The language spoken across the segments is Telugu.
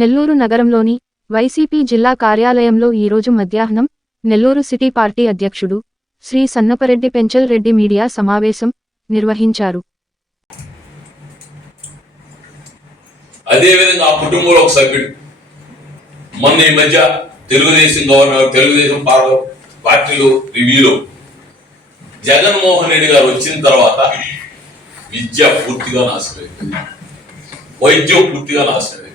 నెల్లూరు నగరంలోని వైసీపీ జిల్లా కార్యాలయంలో ఈరోజు మధ్యాహ్నం నెల్లూరు సిటీ పార్టీ అధ్యక్షుడు శ్రీ సన్నపరెడ్డి పెంచల్ రెడ్డి మీడియా సమావేశం నిర్వహించారు. అదేవిధంగా ఆ కుటుంబంలో ఒక సభ్యుడు. మొన్న ఈ మధ్య తెలుగుదేశం గవర్నర్ తెలుగుదేశం పార్- పార్టీలో రివ్యూలో జగన్మోహన్ రెడ్డి గారు వచ్చిన తర్వాత విద్య పూర్తిగా నాశనమైంది. వైద్యం పూర్తిగా నాశనమైంది.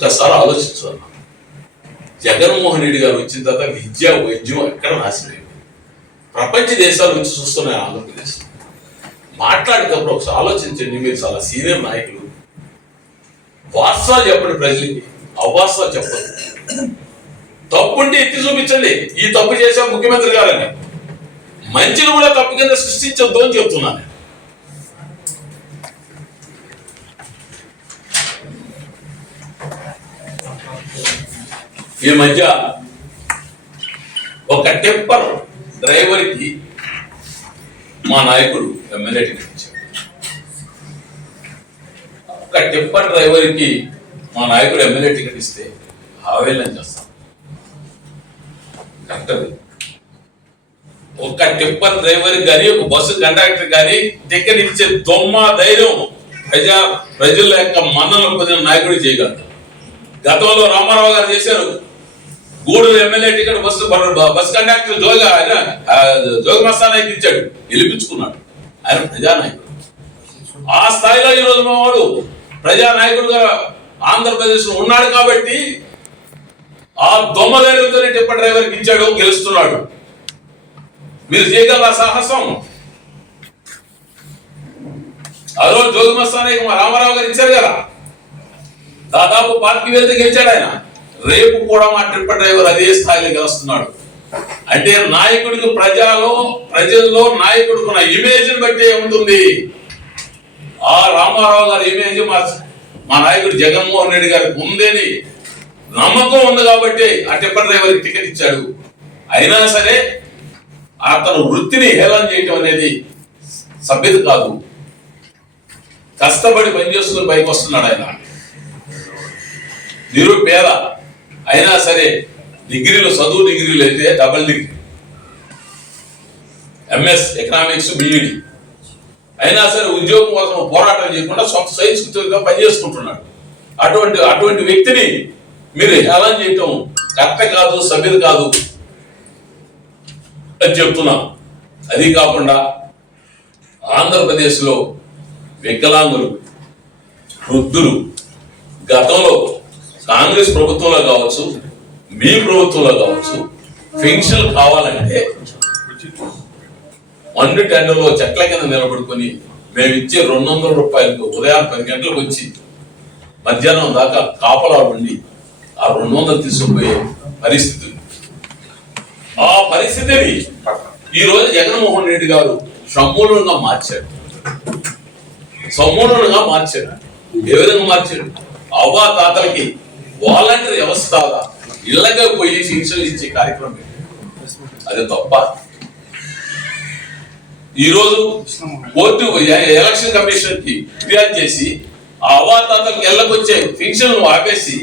ఒక్కసారి ఆలోచించాలి జగన్మోహన్ రెడ్డి గారు వచ్చిన తర్వాత విద్య వైద్యం ఎక్కడ నాశనమైంది? ప్రపంచ దేశాలు వచ్చి చూస్తున్నాయి ఆంధ్రప్రదేశ్. మాట్లాడేటప్పుడు ఒకసారి ఆలోచించండి మీరు చాలా సీనియర్ నాయకులు. వాస్తవాలు చెప్పండి ప్రజలకి అవాస్తవాలు చెప్పండి. తప్పుంటే ఎత్తి చూపించండి. ఈ తప్పు చేసే ముఖ్యమంత్రి గారని. మంచిని కూడా తప్పు కింద సృష్టించొద్దు అని చెప్తున్నాను. ఈ మధ్య ఒక టెంపర్ డ్రైవర్కి మా నాయకుడు ఎమ్మెల్యే టికెట్ ఒక టిప్పర్ డ్రైవర్కి మా నాయకుడు ఎమ్మెల్యే టికెట్ ఇస్తే ఆవేదన చేస్తాం. కరెక్ట్? ఒక టిప్పర్ డ్రైవర్ కానీ ఒక బస్సు కండక్టర్ కానీ టికెట్ ఇచ్చే దొమ్మ ధైర్యం ప్రజా ప్రజల యొక్క మన్నలు పొందిన నాయకుడు చేయగలరు గతంలో రామారావు గారు చేశారు. Gudur MLA ticket bus bus conductor జోగా ఆయన ఆ, జోగ ఇచ్చాడు. గెలిపించుకున్నాడు. ఆయన ప్రజానాయకుడు. ఆ స్థాయిలో ఈ రోజు మా వాడు ప్రజానాయకుడుగా ఆంధ్రప్రదేశ్లో ఉన్నాడు కాబట్టి ఆ దొమ్మ లేరుతోనే టిప్ప డ్రైవర్ డ్రైవర్కి ఇచ్చాడు గెలుస్తున్నాడు. మీరు చేయగల సాహసం? ఆ రోజు మా రామారావు గారు ఇచ్చారు కదా. దాదాపు పార్టీ వెళ్తే గెలిచాడు ఆయన. రేపు కూడా మా ట్రిప్ డ్రైవర్ అదే స్థాయిలో గెలుస్తున్నాడు అంటే నాయకుడికి ప్రజలో ప్రజల్లో నాయకుడికి ఇమేజ్ని ఇమేజ్ బట్టి ఉంటుంది. ఆ రామారావు గారి ఇమేజ్ మా మా నాయకుడు జగన్మోహన్ రెడ్డి గారికి ఉందని నమ్మకం ఉంది కాబట్టి ఆ టిప్పర్ డ్రైవర్కి టికెట్ ఇచ్చాడు. అయినా సరే అతను వృత్తిని హేళన చేయటం అనేది సభ్యత కాదు. కష్టపడి పని చేసుకుని పైకి వస్తున్నాడు ఆయన. నిరుపేద. అయినా సరే డిగ్రీలు చదువు డిగ్రీలు అయితే double degree MS economics BEd అయినా సరే ఉద్యోగం కోసం పోరాటం చేయకుండా సొంత సైన్స్గా పనిచేసుకుంటున్నాడు అటువంటి అటువంటి వ్యక్తిని మీరు హేళన చేయటం కరెక్ట్ కాదు సభ్యులు కాదు అని చెప్తున్నాం. అది కాకుండా ఆంధ్రప్రదేశ్లో వికలాంగులు వృద్ధులు గతంలో కాంగ్రెస్ ప్రభుత్వంలో కావచ్చు మీ ప్రభుత్వంలో కావచ్చు పెన్షన్ కావాలంటే మండు టెండర్లో చెట్ల కింద నిలబడుకొని మేము ఇచ్చే రెండు వందల రూపాయలకు ఉదయం పది గంటలకు వచ్చి మధ్యాహ్నం దాకా కాపలా ఉండి ఆ రెండు వందలు తీసుకుపోయే పరిస్థితి ఆ పరిస్థితిని ఈ రోజు జగన్మోహన్ రెడ్డి గారు సమూలంగా మార్చాడు సమూలంగా మార్చాడు ఏ విధంగా మార్చాడు అవ్వా తాతలకి వాలంటీర్ వ్యవస్థ ఇళ్ళగా పోయి శిక్షలు ఇచ్చే కార్యక్రమం అది తప్ప. ఈ రోజు కోర్టు ఎలక్షన్ కమిషన్కి ఫిర్యాదు చేసి ఆ అవాతాతలకు ఎల్లకొచ్చే ఫిక్షన్ ఆపేసి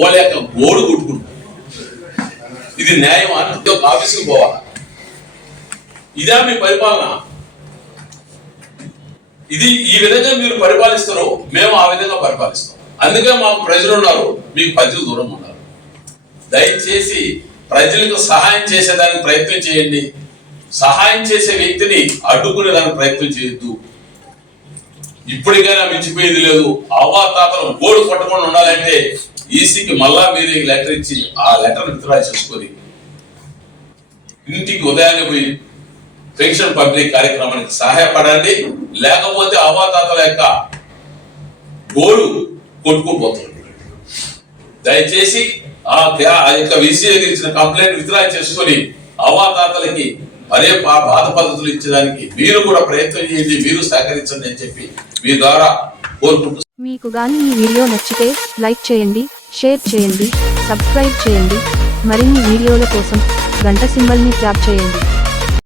వాళ్ళ యొక్క గోడు కొట్టుకుంటారు ఇది న్యాయమా ప్రతి ఒక్క ఆఫీసుకి పోవాలా. ఇదే మీ పరిపాలన? ఇది ఈ విధంగా మీరు పరిపాలిస్తారు మేము ఆ విధంగా పరిపాలిస్తాం. అందుకే మాకు ప్రజలు ఉన్నారు మీకు ప్రజలు దూరం ఉన్నారు. దయచేసి ప్రజలకు సహాయం చేసేదానికి ప్రయత్నం చేయండి. సహాయం చేసే వ్యక్తిని అడ్డుకునే దానికి ప్రయత్నం చేయొద్దు. ఇప్పటికైనా మించిపోయేది లేదు. అవ్వాతాతలు గోడు కొట్టకుండా ఉండాలంటే ఈసీకి మళ్ళా మీరు లెటర్ ఇచ్చి ఆ లెటర్ విత్డ్రా చేసుకొని ఇంటికి ఉదయాన్నే పోయి పెన్షన్ పంపిణీ కార్యక్రమానికి సహాయపడండి. లేకపోతే అవ్వాతాతల యొక్క గోడు కొట్టుకుపోతుంది దయచేసి ఆ యొక్క విసీఏ ఇచ్చిన కంప్లైంట్ విత్డ్రా చేసుకొని అవాతాతలకి మరే పా- బాధ పద్ధతులు ఇచ్చడానికి మీరు కూడా ప్రయత్నం చేయండి మీరు సహకరించండి అని చెప్పి మీ ద్వారా కోరుకుంటూ మీకు గాని ఈ వీడియో నచ్చితే లైక్ చేయండి షేర్ చేయండి సబ్స్క్రైబ్ చేయండి. మరిన్ని వీడియోల కోసం గంట సింబల్ని ట్యాప్ చేయండి.